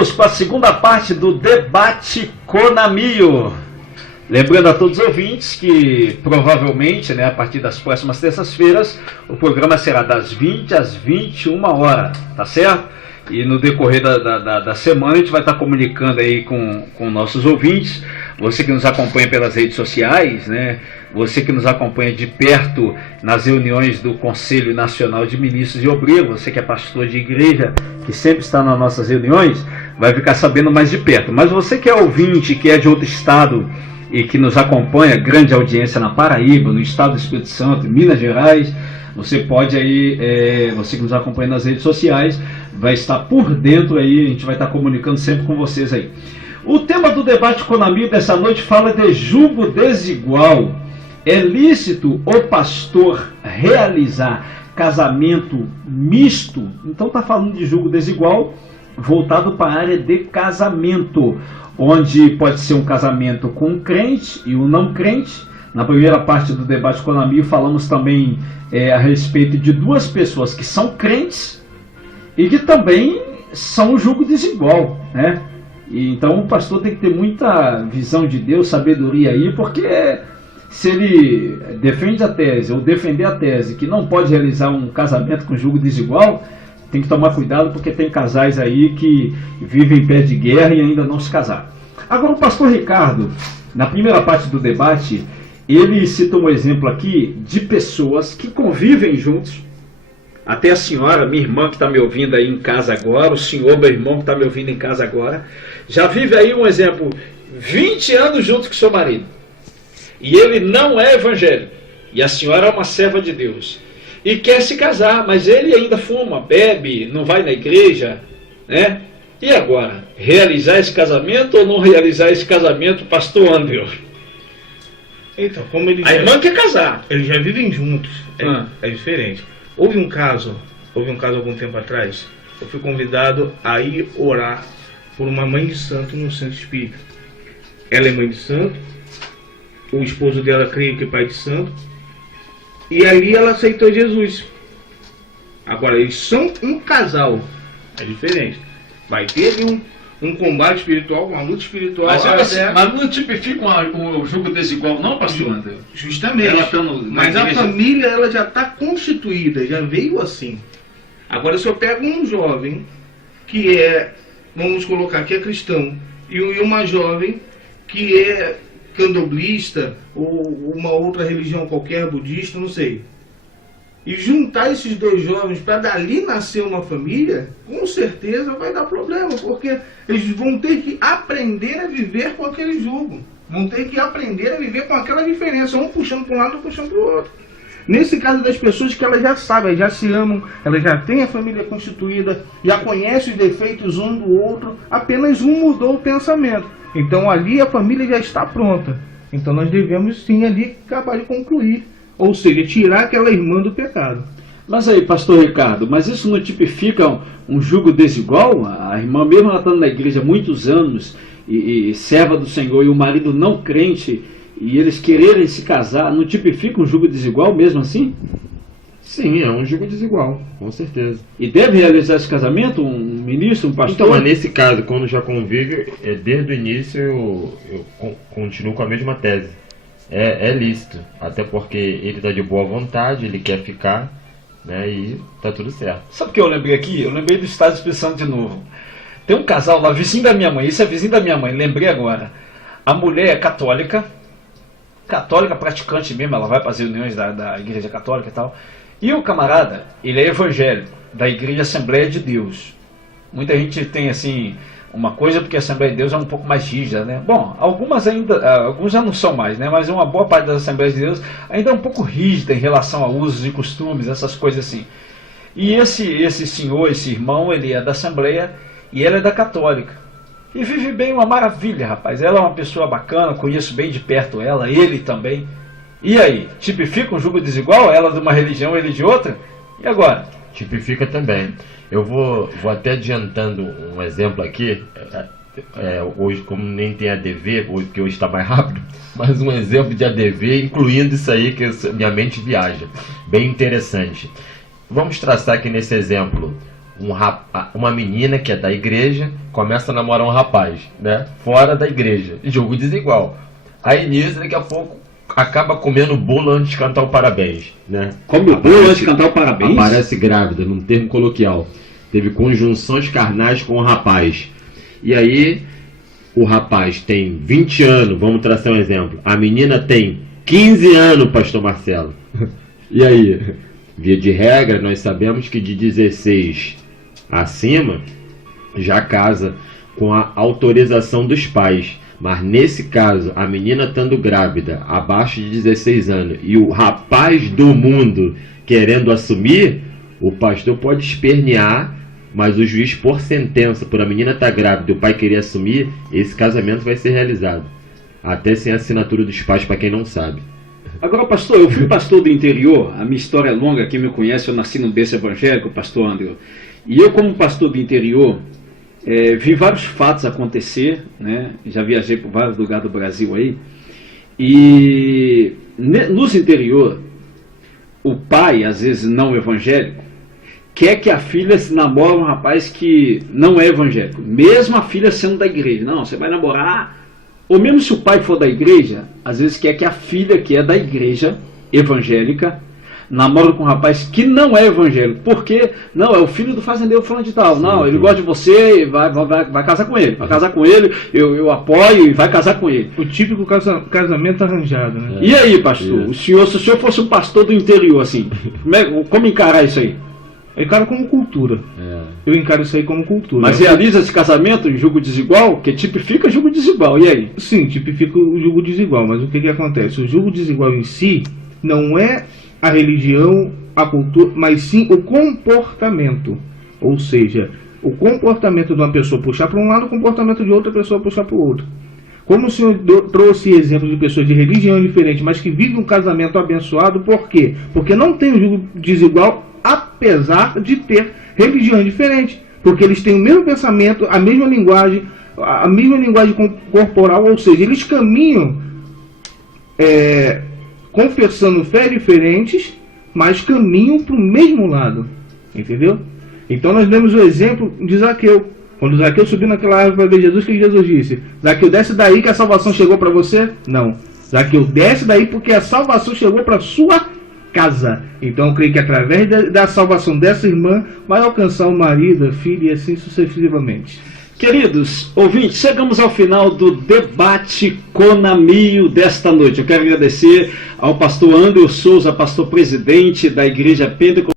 Vamos para a segunda parte do debate Conamio. Lembrando a todos os ouvintes que provavelmente, a partir das próximas terças-feiras, o programa será das 20 às 21 horas, tá certo? E no decorrer da semana a gente vai estar comunicando aí com nossos ouvintes, você que nos acompanha pelas redes sociais, você que nos acompanha de perto nas reuniões do Conselho Nacional de Ministros e Obreiros, você que é pastor de igreja, que sempre está nas nossas reuniões, vai ficar sabendo mais de perto. Mas você que é ouvinte, que é de outro estado e que nos acompanha, grande audiência na Paraíba, no estado do Espírito Santo, em Minas Gerais, você pode aí, você que nos acompanha nas redes sociais, vai estar por dentro aí, a gente vai estar comunicando sempre com vocês aí. O tema do debate Conamio dessa noite fala de julgo desigual. É lícito o pastor realizar casamento misto? Então está falando de julgo desigual voltado para a área de casamento, onde pode ser um casamento com um crente e um não crente. Na primeira parte do debate Conamio falamos também a respeito de duas pessoas que são crentes e que também são um julgo desigual, E então o pastor tem que ter muita visão de Deus, sabedoria aí, porque se ele defende a tese ou defender a tese que não pode realizar um casamento com julgo desigual, tem que tomar cuidado, porque tem casais aí que vivem em pé de guerra e ainda não se casaram. Agora o pastor Ricardo, na primeira parte do debate, ele cita um exemplo aqui de pessoas que convivem juntos. Até a senhora, minha irmã que está me ouvindo aí em casa agora, o senhor, meu irmão que está me ouvindo em casa agora, já vive aí um exemplo, 20 anos junto com seu marido. E ele não é evangélico. E a senhora é uma serva de Deus. E quer se casar, mas ele ainda fuma, bebe, não vai na igreja, E agora, realizar esse casamento ou não realizar esse casamento, pastor André? Então, como ele a irmã quer casar. Eles já vivem juntos, é diferente. Houve um caso algum tempo atrás, eu fui convidado a ir orar por uma mãe de santo no centro espírita. Ela é mãe de santo, o esposo dela creio que é pai de santo, e ali ela aceitou Jesus. Agora, eles são um casal, é diferente. Vai ter um combate espiritual, uma luta espiritual. Mas não tipifica um julgo desigual, não, pastor André? Justamente. Mas a família ela já está constituída, já veio assim. Agora, se eu pego um jovem que vamos colocar que é cristão, e uma jovem que é candomblista ou uma outra religião qualquer, budista, não sei, e juntar esses dois jovens para dali nascer uma família, com certeza vai dar problema, porque eles vão ter que aprender a viver com aquele julgo, vão ter que aprender a viver com aquela diferença, um puxando para um lado, puxando para o outro. Nesse caso das pessoas que elas já sabem, já se amam, elas já têm a família constituída, já conhecem os defeitos um do outro, apenas um mudou o pensamento. Então ali a família já está pronta. Então nós devemos sim ali acabar de concluir, ou seja, tirar aquela irmã do pecado. Mas aí, pastor Ricardo, mas isso não tipifica um julgo desigual? A irmã mesmo ela estando na igreja há muitos anos e serva do Senhor, e o marido não crente, e eles quererem se casar, não tipifica um julgo desigual mesmo assim? Sim, é um julgo desigual, com certeza. E deve realizar esse casamento um ministro, um pastor? Então, mas nesse caso, quando já convive, desde o início eu continuo com a mesma tese. É lícito, até porque ele está de boa vontade, ele quer ficar, e tá tudo certo. Sabe o que eu lembrei aqui? Eu lembrei do estado de expressão de novo. Tem um casal lá, vizinho da minha mãe, isso é vizinho da minha mãe, lembrei agora. A mulher é católica praticante mesmo, ela vai para as reuniões da igreja católica e tal. E o camarada, ele é evangélico, da igreja Assembleia de Deus. Muita gente tem assim uma coisa, porque a Assembleia de Deus é um pouco mais rígida, Bom, alguns já não são mais, mas uma boa parte das Assembleias de Deus ainda é um pouco rígida em relação a usos e costumes, essas coisas assim. E esse senhor, esse irmão, ele é da Assembleia e ela é da Católica. E vive bem, uma maravilha, rapaz. Ela é uma pessoa bacana, conheço bem de perto ela, ele também. E aí, tipifica um julgo desigual? Ela de uma religião, ele de outra? E agora? Tipifica também. Eu vou até adiantando um exemplo aqui. Hoje, como nem tem ADV, porque hoje está mais rápido, mas um exemplo de ADV, incluindo isso aí que minha mente viaja. Bem interessante. Vamos traçar aqui nesse exemplo uma menina que é da igreja começa a namorar um rapaz, né? Fora da igreja. Jogo desigual. Aí nisso, daqui a pouco, acaba comendo bolo antes de cantar o parabéns, né? Come o bolo antes de cantar o parabéns? Aparece grávida, num termo coloquial. Teve conjunções carnais com o rapaz. E aí, o rapaz tem 20 anos, vamos traçar um exemplo. A menina tem 15 anos, pastor Marcelo. E aí? Via de regra, nós sabemos que de 16 acima já casa com a autorização dos pais. Mas nesse caso, a menina estando grávida, abaixo de 16 anos, e o rapaz do mundo querendo assumir, o pastor pode espernear, mas o juiz, por sentença, por a menina estar grávida e o pai querer assumir, esse casamento vai ser realizado. Até sem assinatura dos pais, para quem não sabe. Agora, pastor, eu fui pastor do interior, a minha história é longa, quem me conhece, eu nasci no berço evangélico, pastor André. E eu, como pastor do interior, vi vários fatos acontecer, né? Já viajei por vários lugares do Brasil aí. E nos interior, o pai, às vezes não evangélico, quer que a filha se namore um rapaz que não é evangélico, mesmo a filha sendo da igreja. Não, você vai namorar. Ou mesmo se o pai for da igreja, às vezes quer que a filha, que é da igreja evangélica, namora com um rapaz que não é evangélico. Por quê? Não, é o filho do fazendeiro fulano de tal. Não, ele gosta de você, vai casar com ele. Vai casar com ele, eu apoio e vai casar com ele. O típico casamento arranjado, né? E aí, pastor? Se o senhor fosse um pastor do interior, assim, como encarar isso aí? Eu encaro como cultura. Eu encaro isso aí como cultura. Mas realiza esse casamento em julgo desigual? Que tipifica julgo desigual, e aí? Sim, tipifica o julgo desigual, mas o que acontece? O julgo desigual em si não é a religião, a cultura, mas sim o comportamento. Ou seja, o comportamento de uma pessoa puxar para um lado, o comportamento de outra pessoa puxar para o outro. Como o senhor trouxe exemplos de pessoas de religião diferente, mas que vivem um casamento abençoado, por quê? Porque não tem o julgo desigual, apesar de ter religiões diferentes, porque eles têm o mesmo pensamento, a mesma linguagem corporal, ou seja, eles caminham confessando fé diferentes, mas caminham para o mesmo lado, entendeu? Então nós vemos o exemplo de Zaqueu. Quando Zaqueu subiu naquela árvore para ver Jesus, o que Jesus disse? Zaqueu, desce daí que a salvação chegou para você? Não. Zaqueu, desce daí porque a salvação chegou para sua casa. Então eu creio que através da salvação dessa irmã vai alcançar o marido, a filha e assim sucessivamente. Queridos ouvintes, chegamos ao final do debate Conamio desta noite. Eu quero agradecer ao pastor André Souza, pastor presidente da Igreja Pentecostal